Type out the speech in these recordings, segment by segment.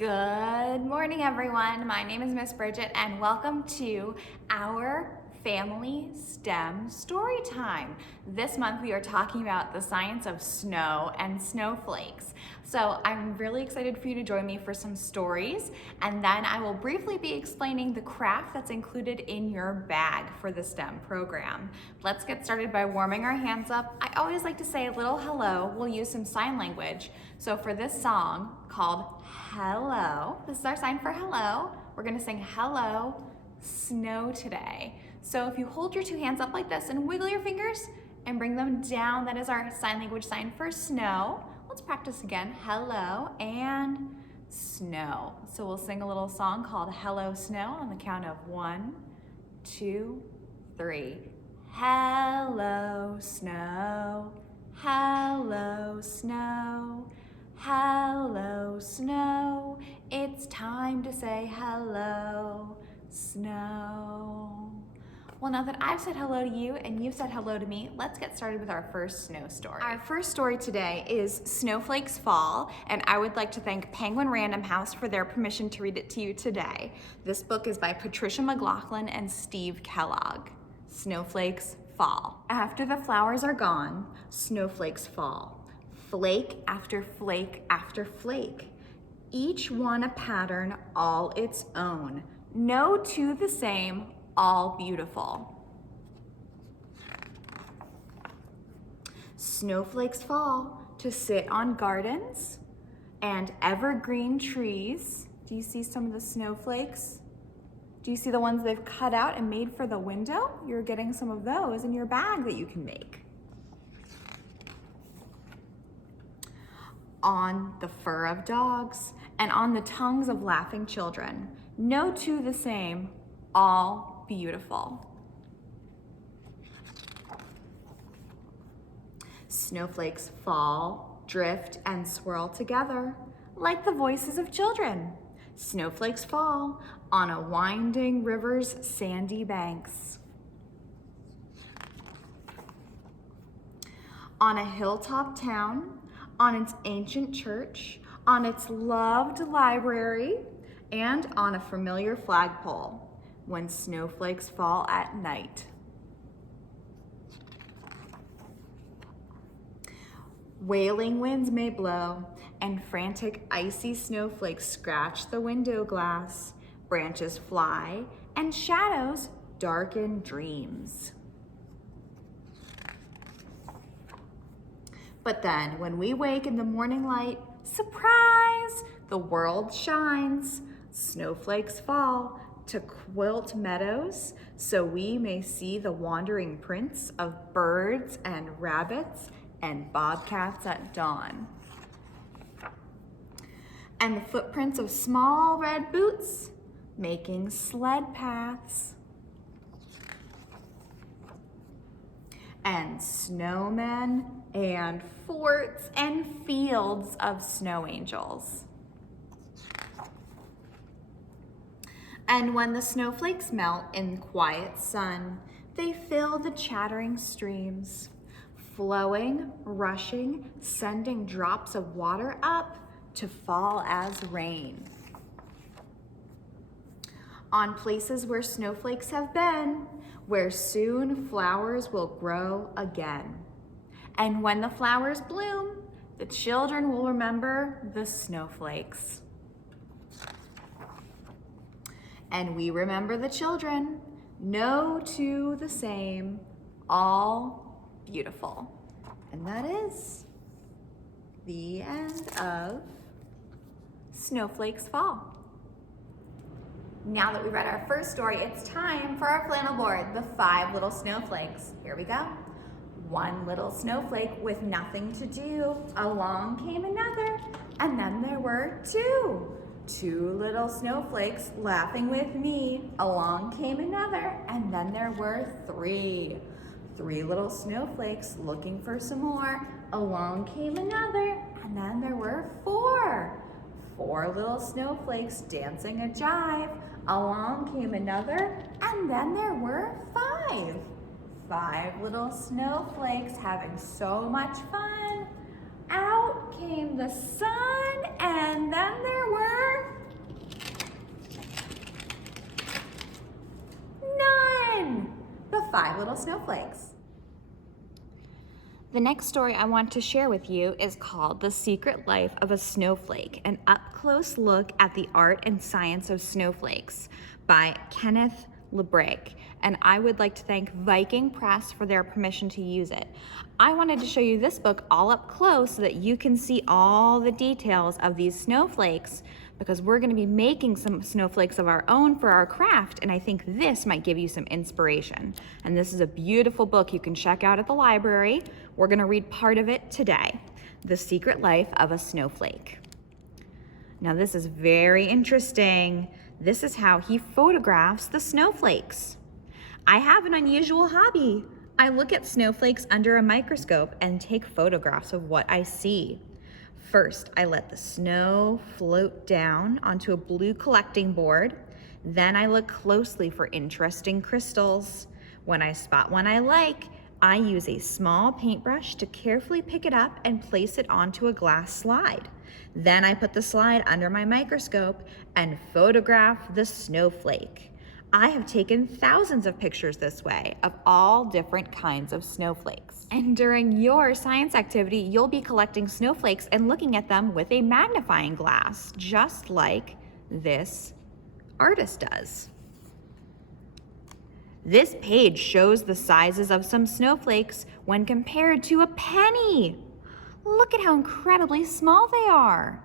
Good morning, everyone. My name is Miss Bridget, and welcome to our Family STEM story time. This month we are talking about the science of snow and snowflakes. So I'm really excited for you to join me for some stories, and then I will briefly be explaining the craft that's included in your bag for the STEM program. Let's get started by warming our hands up. I always like to say a little hello. We'll use some sign language. So for this song called Hello, this is our sign for hello. We're gonna sing hello, snow today. So if you hold your two hands up like this and wiggle your fingers and bring them down, that is our sign language sign for snow. Let's practice again. Hello and snow. So we'll sing a little song called Hello Snow on the count of 1, 2, 3. Hello snow, hello snow, hello snow. It's time to say hello, snow. Well, now that I've said hello to you and you've said hello to me, let's get started with our first snow story. Our first story today is Snowflakes Fall, and I would like to thank Penguin Random House for their permission to read it to you today. This book is by Patricia McLaughlin and Steve Kellogg. Snowflakes Fall. After the flowers are gone, snowflakes fall. Flake after flake after flake. Each one a pattern all its own. No two the same, all beautiful. Snowflakes fall to sit on gardens and evergreen trees. Do you see some of the snowflakes? Do you see the ones they've cut out and made for the window? You're getting some of those in your bag that you can make. On the fur of dogs and on the tongues of laughing children. No two the same, all beautiful. Snowflakes fall, drift, and swirl together like the voices of children. Snowflakes fall on a winding river's sandy banks. On a hilltop town, on its ancient church, on its loved library, and on a familiar flagpole when snowflakes fall at night. Wailing winds may blow, and frantic icy snowflakes scratch the window glass. Branches fly, and shadows darken dreams. But then, when we wake in the morning light, surprise, the world shines. Snowflakes fall to quilt meadows, so we may see the wandering prints of birds and rabbits and bobcats at dawn. And the footprints of small red boots making sled paths. And snowmen and forts and fields of snow angels. And when the snowflakes melt in quiet sun, they fill the chattering streams, flowing, rushing, sending drops of water up to fall as rain. On places where snowflakes have been, where soon flowers will grow again. And when the flowers bloom, the children will remember the snowflakes. And we remember the children, no two the same, all beautiful. And that is the end of Snowflakes Fall. Now that we read our first story, it's time for our flannel board, the 5 little snowflakes. Here we go. One little snowflake with nothing to do. Along came another, and then there were 2. 2 little snowflakes laughing with me. Along came another, and then there were 3. 3 little snowflakes looking for some more. Along came another, and then there were 4. 4 little snowflakes dancing a jive. Along came another, and then there were 5. 5 little snowflakes having so much fun. Out came the sun, and then there were 5 little snowflakes. The next story I want to share with you is called The Secret Life of a Snowflake, an up-close look at the art and science of snowflakes by Kenneth LeBrake. And I would like to thank Viking Press for their permission to use it. I wanted to show you this book all up close so that you can see all the details of these snowflakes, because we're going to be making some snowflakes of our own for our craft, and I think this might give you some inspiration. And this is a beautiful book you can check out at the library. We're going to read part of it today, The Secret Life of a Snowflake. Now this is very interesting. This is how he photographs the snowflakes. I have an unusual hobby. I look at snowflakes under a microscope and take photographs of what I see. First, I let the snow float down onto a blue collecting board. Then I look closely for interesting crystals. When I spot one I like, I use a small paintbrush to carefully pick it up and place it onto a glass slide. Then I put the slide under my microscope and photograph the snowflake. I have taken thousands of pictures this way of all different kinds of snowflakes. And during your science activity, you'll be collecting snowflakes and looking at them with a magnifying glass, just like this artist does. This page shows the sizes of some snowflakes when compared to a penny. Look at how incredibly small they are.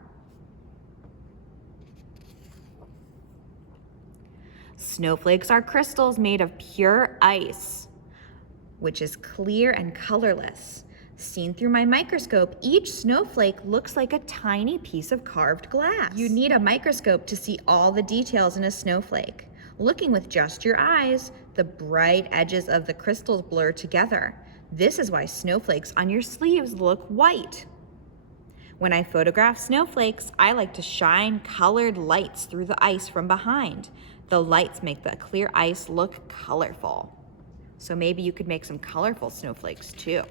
Snowflakes are crystals made of pure ice, which is clear and colorless. Seen through my microscope, each snowflake looks like a tiny piece of carved glass. You need a microscope to see all the details in a snowflake. Looking with just your eyes, the bright edges of the crystals blur together. This is why snowflakes on your sleeves look white. When I photograph snowflakes, I like to shine colored lights through the ice from behind. The lights make the clear ice look colorful. So maybe you could make some colorful snowflakes too.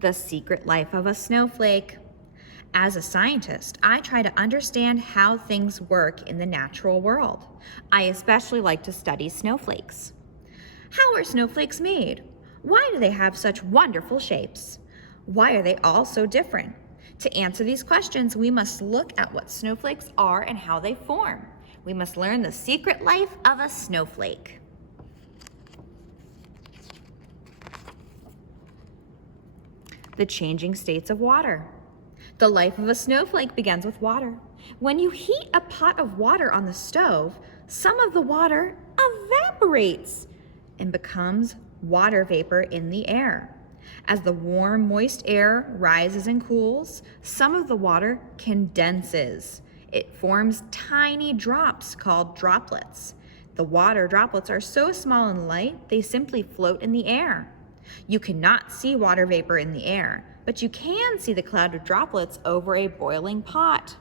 The Secret Life of a Snowflake. As a scientist, I try to understand how things work in the natural world. I especially like to study snowflakes. How are snowflakes made? Why do they have such wonderful shapes? Why are they all so different? To answer these questions, we must look at what snowflakes are and how they form. We must learn the secret life of a snowflake. The changing states of water. The life of a snowflake begins with water. When you heat a pot of water on the stove, some of the water evaporates and becomes water vapor in the air. As the warm, moist air rises and cools, some of the water condenses. It forms tiny drops called droplets. The water droplets are so small and light, they simply float in the air. You cannot see water vapor in the air, but you can see the cloud of droplets over a boiling pot.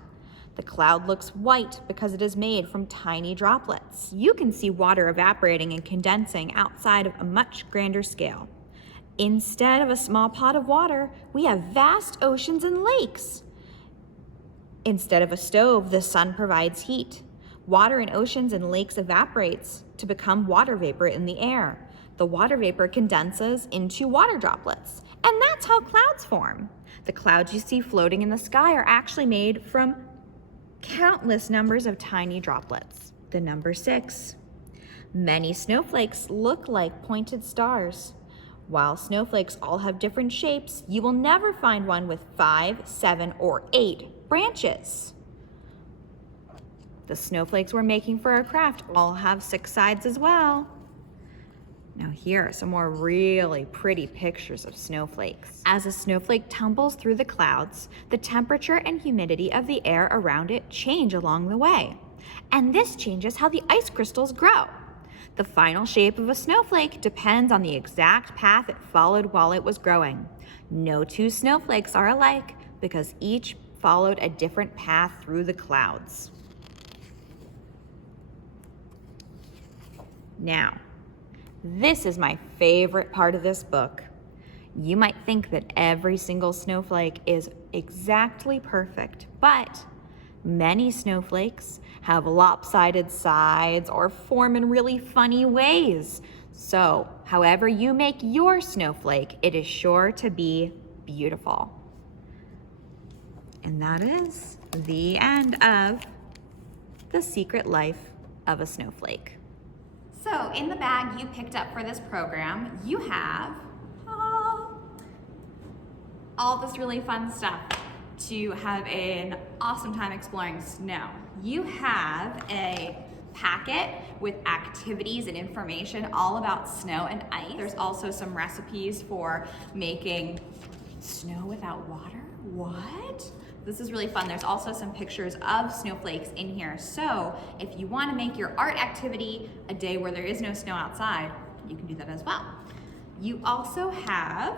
The cloud looks white because it is made from tiny droplets. You can see water evaporating and condensing outside of a much grander scale. Instead of a small pot of water, we have vast oceans and lakes. Instead of a stove, the sun provides heat. Water in oceans and lakes evaporates to become water vapor in the air. The water vapor condenses into water droplets, and that's how clouds form. The clouds you see floating in the sky are actually made from countless numbers of tiny droplets. The number 6. Many snowflakes look like pointed stars. While snowflakes all have different shapes, you will never find one with 5, 7, or 8 branches. The snowflakes we're making for our craft all have 6 sides as well. Now here are some more really pretty pictures of snowflakes. As a snowflake tumbles through the clouds, the temperature and humidity of the air around it change along the way. And this changes how the ice crystals grow. The final shape of a snowflake depends on the exact path it followed while it was growing. No 2 snowflakes are alike because each followed a different path through the clouds. Now, this is my favorite part of this book. You might think that every single snowflake is exactly perfect, but Many snowflakes have lopsided sides or form in really funny ways. So, however you make your snowflake, it is sure to be beautiful. And that is the end of The Secret Life of a Snowflake. So, in the bag you picked up for this program, you have all this really fun stuff to have an awesome time exploring snow. You have a packet with activities and information all about snow and ice. There's also some recipes for making snow without water. What? This is really fun. There's also some pictures of snowflakes in here. So if you want to make your art activity a day where there is no snow outside, you can do that as well. You also have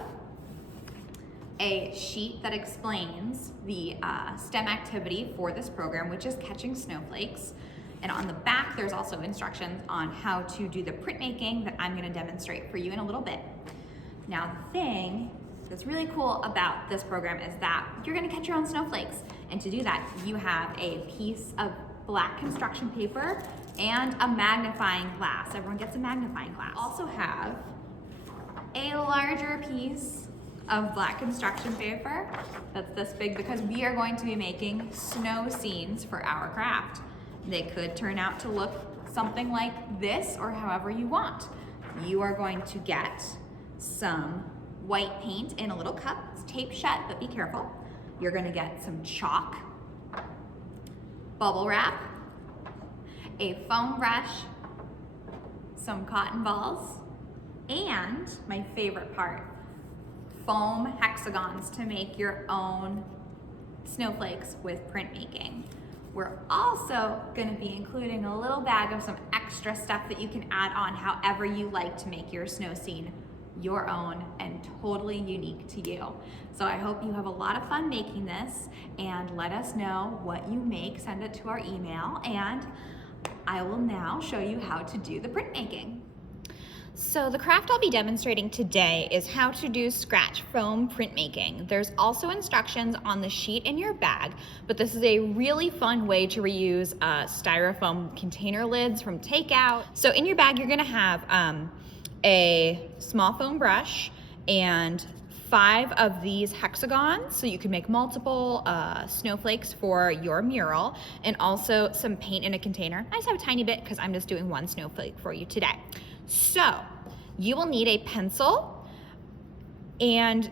a sheet that explains the STEM activity for this program, which is catching snowflakes. And on the back, there's also instructions on how to do the printmaking that I'm going to demonstrate for you in a little bit. Now, the thing that's really cool about this program is that you're going to catch your own snowflakes. And to do that, you have a piece of black construction paper and a magnifying glass. Everyone gets a magnifying glass. Also have a larger piece of black construction paper that's this big because we are going to be making snow scenes for our craft. They could turn out to look something like this or however you want. You are going to get some white paint in a little cup. It's taped shut, but be careful. You're going to get some chalk, bubble wrap, a foam brush, some cotton balls, and my favorite part, foam hexagons to make your own snowflakes with printmaking. We're also going to be including a little bag of some extra stuff that you can add on however you like to make your snow scene your own and totally unique to you. So I hope you have a lot of fun making this, and let us know what you make. Send it to our email, and I will now show you how to do the printmaking. So the craft I'll be demonstrating today is how to do scratch foam printmaking. There's also instructions on the sheet in your bag, but this is a really fun way to reuse styrofoam container lids from takeout. So in your bag, you're gonna have a small foam brush and 5 of these hexagons, so you can make multiple snowflakes for your mural, and also some paint in a container. I just have a tiny bit because I'm just doing one snowflake for you today. So you will need a pencil, and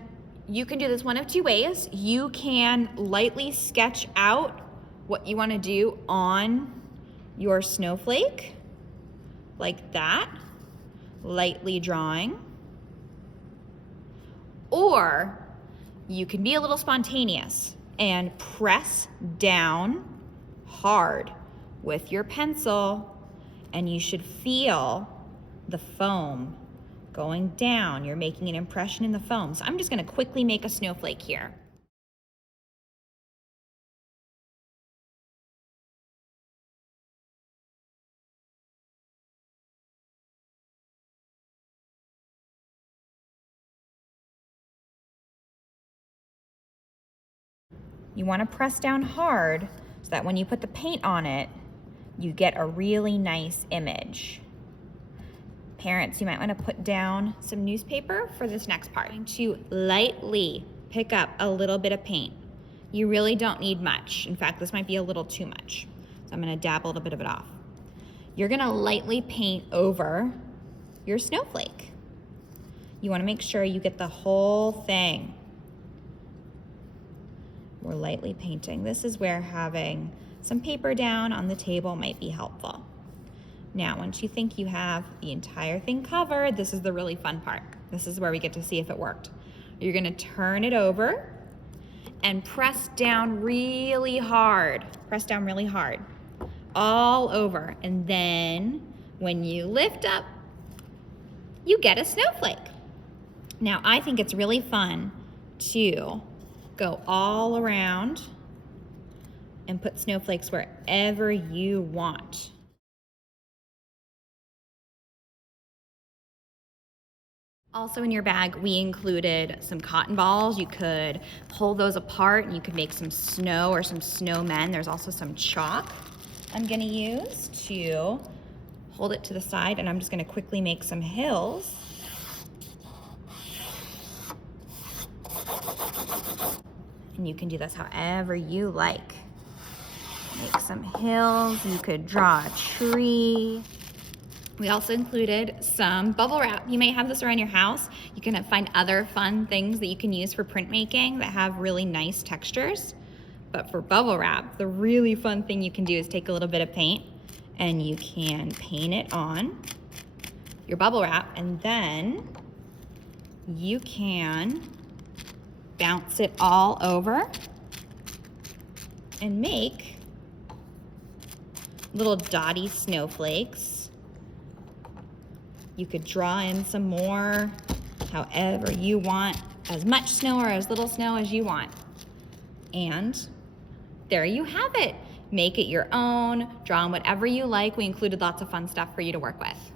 you can do this one of 2 ways. You can lightly sketch out what you want to do on your snowflake, like that, lightly drawing. Or you can be a little spontaneous and press down hard with your pencil, and you should feel the foam going down. You're making an impression in the foam. So I'm just going to quickly make a snowflake here. You want to press down hard so that when you put the paint on it, you get a really nice image. Parents, you might want to put down some newspaper for this next part. I'm going to lightly pick up a little bit of paint. You really don't need much. In fact, this might be a little too much. So I'm going to dab a little bit of it off. You're going to lightly paint over your snowflake. You want to make sure you get the whole thing. We're lightly painting. This is where having some paper down on the table might be helpful. Now, once you think you have the entire thing covered, this is the really fun part. This is where we get to see if it worked. You're gonna turn it over and press down really hard. Press down really hard, all over. And then when you lift up, you get a snowflake. Now, I think it's really fun to go all around and put snowflakes wherever you want. Also in your bag, we included some cotton balls. You could pull those apart and you could make some snow or some snowmen. There's also some chalk I'm gonna use to hold it to the side, and I'm just gonna quickly make some hills. And you can do this however you like. Make some hills, you could draw a tree. We also included some bubble wrap. You may have this around your house. You can find other fun things that you can use for printmaking that have really nice textures. But for bubble wrap, the really fun thing you can do is take a little bit of paint and you can paint it on your bubble wrap, and then you can bounce it all over and make little dotty snowflakes. You could draw in some more, however you want, as much snow or as little snow as you want. And there you have it. Make it your own, draw on whatever you like. We included lots of fun stuff for you to work with.